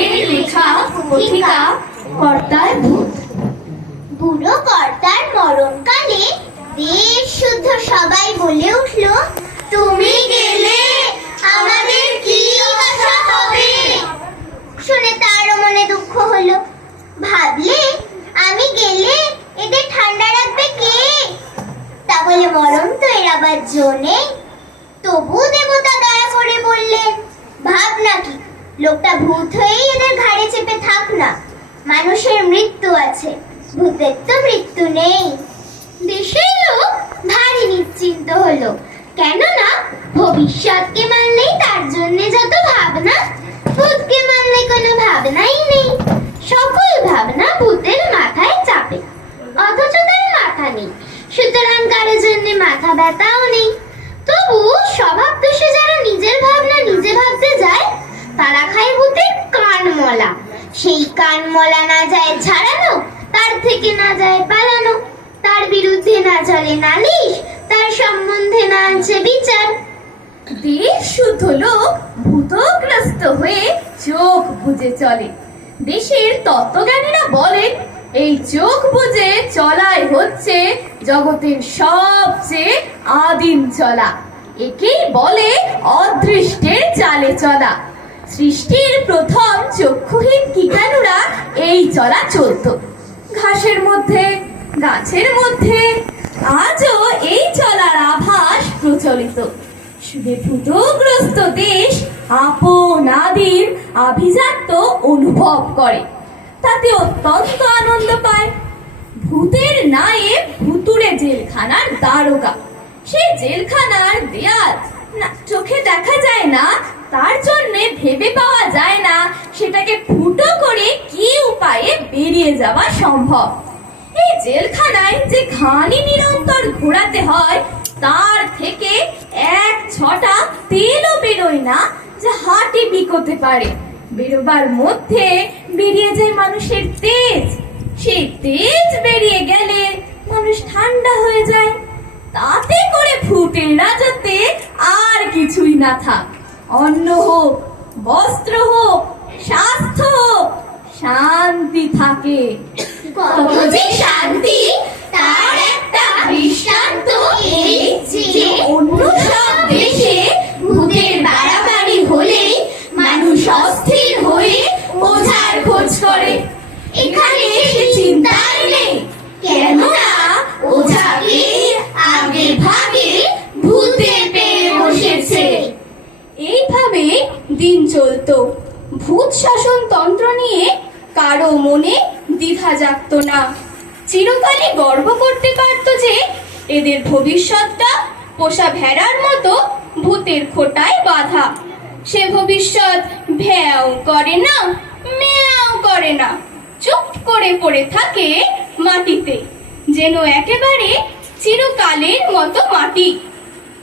ঠাকুরের লেখা পত্রিকা কর্তার ভূত। বুড়ো কর্তার মরণকালে দেশ শুদ্ধ সবাই বলে উঠল, তুমি গেলে আমাদের কি দশা হবে? শুনে তারও মনে দুঃখ হলো। ভাবলে, আমি গেলে এদের ঠান্ডা রাখবে কে? তা বলে মরণ তো এড়াবার জো নেই। তবু দেবতা দয়া করে বললেন, ভাব নাকি, লোকটা ভূত হয়েই এদের ঘাড়ে চেপে থাক না। মানুষের মৃত্যু আছে, ভূতের তো মৃত্যু নেই। দেশের লোক ভারী নিশ্চিন্ত হলো, কেননা ভবিষ্যৎকে মানলেই তার জন্য যত ভাবনা, ভূতকে মানলে কোনো ভাবনাই নেই। সকল ভাবনা ভূতের মাথায় চাপে, অথচ তার মাথা নেই, সুতরাং কারোর জন্য মাথা ব্যথাও নেই। তবু স্বভাব দোষে যারা নিজের ভাবনা নিজে ভাবতে যায়, তারা খায় ভূতের কান মলা। সেই কান মলা না যায় ছাড়ানো, তার থেকে না যায় পালানো। তার বিরুদ্ধে না চলে নালিশ, তার সম্বন্ধে না আছে বিচার। দেশ শুদ্ধ লোক ভূতগ্রস্ত হয়ে চোখ বুজে চলে। দেশের তত্ত্বজ্ঞানীরা বলেন, এই চোখ বুজে চলাই হচ্ছে জগতের সবচেয়ে আদিম চলা। একেই বলে অদৃষ্টের চালে চলা। সৃষ্টির প্রথম চক্ষুহীন কীটাণুরা এই চলা চলত, ঘাসের মধ্যে, গাছের মধ্যে। আজও এই চলার আভাস প্রচলিত। শুধু ভূতগ্রস্ত দেশ আপন আদির আভিজাত্য অনুভব করে, তাতে অত্যন্ত আনন্দ পায়। ভূতের নায়েব ভুতুড়ে জেলখানার দারোগা। সে জেলখানার দেয়াল না চোখে দেখা যায় না, তার জন্য ভেবে পাওয়া যায় না সেটাকে ফুটো করে কি উপায়ে বেরিয়ে যাওয়া সম্ভব। এই জেলখানায় যে ঘানি নিরন্তর ঘোরাতে হয়, তার থেকে এক ছটা তেলও বেরোয় না যা হাঁটি বিকোতে পারে। বেরোবার মধ্যে বেরিয়ে যায় মানুষের তেজ। সেই তেজ বেরিয়ে গেলে মানুষ ঠান্ডা হয়ে যায়। তাতে করে ভূতের রাজত্বে আর কিছুই না থাক। অন্ন হোক, বস্ত্র হোক, স্বাস্থ্য হোক, শান্তি থাকে। কত যে শান্তি, তার একটা দৃষ্টান্ত এই যে অন্য সব দেশে ভূতের বাড়াবাড়ি হলেই মানুষ অস্থির হয়ে ওঝার খোঁজ করে। এখানে সে চিন্তাই নেই, কেননা ওঝাকে আগে ভাগে ভূতে পেয়ে বসেছে। এইভাবে দিন চলতো। ভূত শাসন তন্ত্র নিয়ে কারো মনে দ্বিধা জাগতো না। চিরকালই গর্ব করতে পারত যে এদের ভবিষ্যৎটা পোষা ভেড়ার মতো ভূতের খোঁটায় বাঁধা। সে ভবিষ্যৎ ভ্যাও করে না, মেয়াও করে না, চুপ করে পড়ে থাকে মাটিতে, যেন একেবারে চিরকালের মতো মাটি।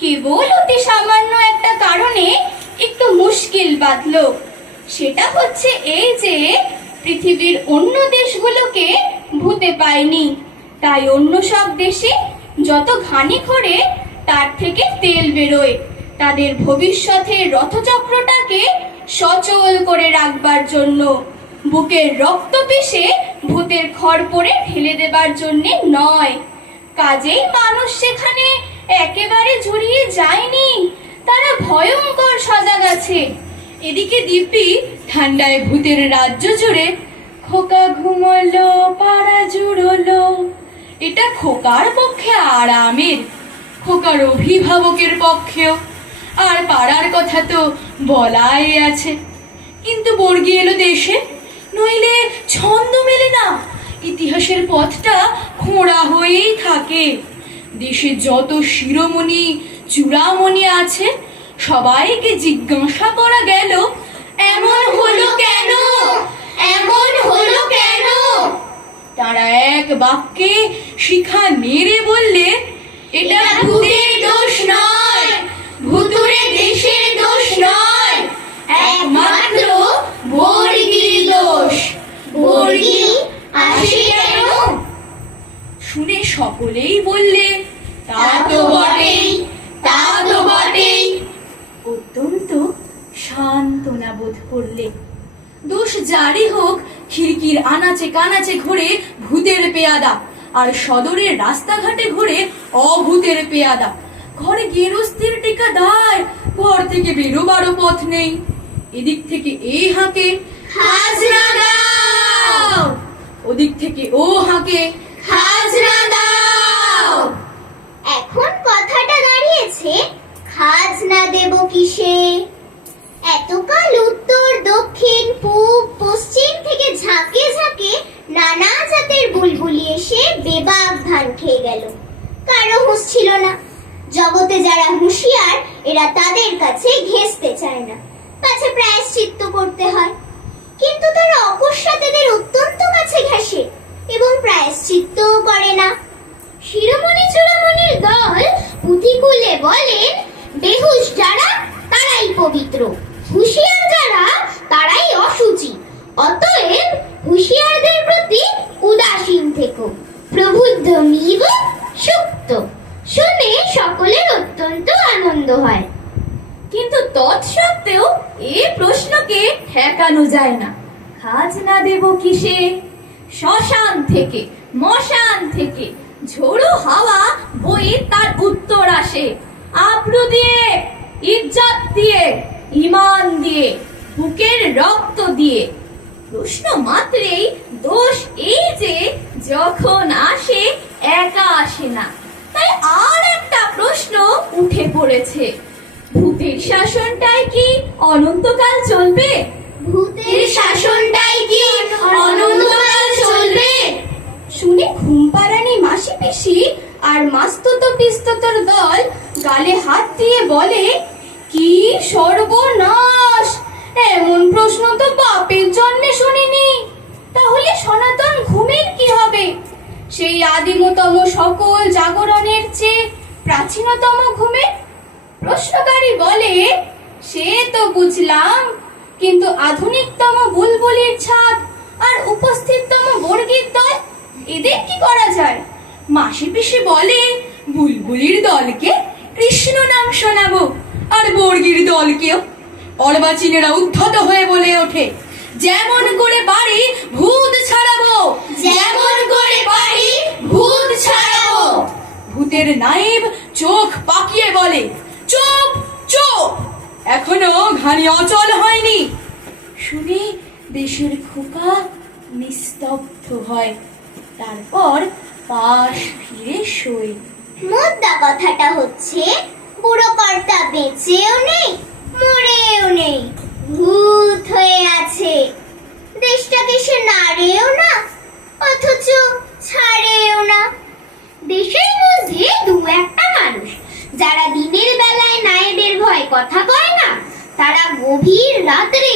কেবল অতি সামান্য একটা কারণে একটু মুশকিল বাঁধলো। সেটা হচ্ছে এই যে পৃথিবীর অন্য দেশগুলোকে ভূতে পায়নি, তাই অন্য সব দেশে যত ঘানি ঘোরে তার থেকে তেল বেরোয় তাদের ভবিষ্যতের রথচক্রটাকে সচল করে রাখবার জন্য, বুকের রক্ত পিষে ভূতের খড়পড়ে ঢেলে দেবার জন্যে নয়। কাজেই মানুষ সেখানে একেবারে জড়িয়ে যায়নি, তারা ভয়ঙ্কর সজাগ আছে। এদিকে দিব্যি ঠান্ডায় ভূতের রাজ্য জুড়ে খোকা ঘুমোলো, পাড়া জুড়োলো। এটা খোকার পক্ষে আরামের, খোকার অভিভাবকের পক্ষেও। আর পাড়ার কথা তো বলাই আছে। কিন্তু বর্গি এলো দেশে, নইলে ছন্দ মেলে না। ইতিহাসের পথটা খোঁড়া হয়েই থাকে। দেশে যত শিরোমণি চূড়ামণি আছে, সবাইকে জিজ্ঞাসা করা গেল, এমন হলো কেন, এমন হলো কেন? তারা এক বাক্যে শিখা নেড়ে বললে, এটা ভূতের দোষ নয়, ভুতুড়ে দেশের দোষ নয়, একমাত্র বর্গির দোষ। বর্গি আসে কেন? শুনে সকলেই বললে, তা তো বটেই, তা তো বটেই। অত্যন্ত সান্ত্বনা বোধ করলে। দোষ যারই হোক, খিড়কির আনাচে কানাচে ঘুরে ভূতের পেয়াদা, আর সদরের রাস্তাঘাটে ঘুরে অভূতের পেয়াদা। ঘরে গেরস্তির টিকা দায়, ঘর থেকে বেরোবারও পথ নেই। এদিক থেকে এই হাঁকে, খাজনা দাও। ওদিক থেকে ও হাঁকে, খাজনা দাও। এখন কথাটা দাঁড়িয়েছে, খাজনা দেব কিসে? এতকাল উত্তর দক্ষিণ পূব পশ্চিম থেকে ঝাঁকে ঝাঁকে নানা জাতের বুলবুলি এসে বেবাক ধান খেয়ে গেল। কারো হুঁশ ছিল না। জগতে যারা হুঁশিয়ার, এরা তাদের কাছে ঘেঁষতে চায় না, কাছে প্রায়শ্চিত্ত করতে হয়। কিন্তু তারা অকস্মাতেদের অত্যন্ত কাছে ঘেঁষে এবং প্রায়শ্চিত্তও করে না। শিরোমণি চূড়ামণির দল পুঁথিকুলে বলেন, বেহুশ যারা তারাই পবিত্র, হুঁশিয়ার যারা তারাই অশুচি। অতএব হুঁশিয়ারদের প্রতি উদাসীন থেকো। প্রবুদ্ধ মিব সুপ্ত। শুনে সকলের অত্যন্ত আনন্দ হয়। কিন্তু তৎসত্ত্বেও এ প্রশ্নকে ঠেকানো যায় না। খাজনা দেব কিসে? শ্মশান থেকে, মশান থেকে ঝোড়ো হাওয়া বয়ে তার উত্তর আসে। আব্রু দিয়ে, ইজ্জত দিয়ে, ঈমান দিয়ে, বুকের রক্ত দিয়ে। প্রশ্ন মাত্রেই দোষ এই যে যখন আসে একা আসে না। তাই আর একটা প্রশ্ন উঠে পড়েছে, ভূতের শাসনটাই কি অনন্তকাল চলবে? ভূতের শাসনটাই কি অনন্তকাল চলবে? শুনে ঘুমপাড়ানি মাসি পিসি আর মাস্তুতো পিস্তুতোর দল গালে হাত দিয়ে বলে, কি সর্বনাশ! এমন প্রশ্ন তো বাপের জন্মে শুনিনি। তাহলে সনাতন ঘুমের কি হবে? সেই আদিমতম সকল জাগরণের চেয়ে প্রাচীনতম ঘুমের? প্রশ্নকারী বলে, সে তো বুঝলাম, কিন্তু আধুনিকতম বুলবুলির ছাদ আর উপস্থিততম বর্গীর দল, এদের কি করা যায়? মাসি পিসি বলে, বুলবুলির দলকে কৃষ্ণ নাম শোনাবো, আর বর্গীর দলকেও। অর্বাচীনেরা উদ্ধত হয়ে বলে ওঠে, যেমন করে পারি ভূত ছাড়াবো, যেমন করে পারি ভূত ছাড়াবো। ভূতের নায়েব চোখ পাকিয়ে বলে, চুপ চুপ, এখনো ঘানি অচল হয়নি। শুনে দেশের খোকা নিস্তব্ধ হয়, তারপর পাশ ফিরে শোয়। মোদ্দা কথাটা হচ্ছে, বুড়ো কর্তা বেঁচেও নেই, মরেও নেই, ভূত হয়ে আছে। দেশটাকে সে নাড়েও না, অথচ ছাড়েও না। দেশের মধ্যে দু একটা মানুষ যারা দিনের বেলায় নায়েবের ভয় কথা কয় না, তারা গভীর রাত্রে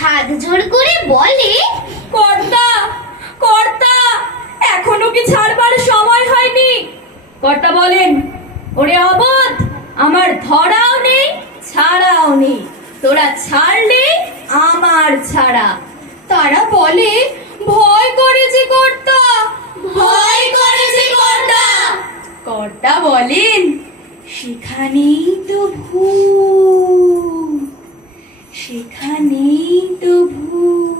হাত জোড় করে বলে, কর্তা, কর্তা, এখনো কি ছাড়বার সময় হয়নি? কর্তা বলেন, ওরে অবোধ, আমার ধরাও নেই, ছাড়াও নেই, তোরা ছাড়লে আমার ছাড়া। তারা বলে, ভয় করেছে কর্তা, ভয় করেছে কর্তা। কর্তা বলেন, সেখানেই তো ভূত, সেখানেই তো ভূত।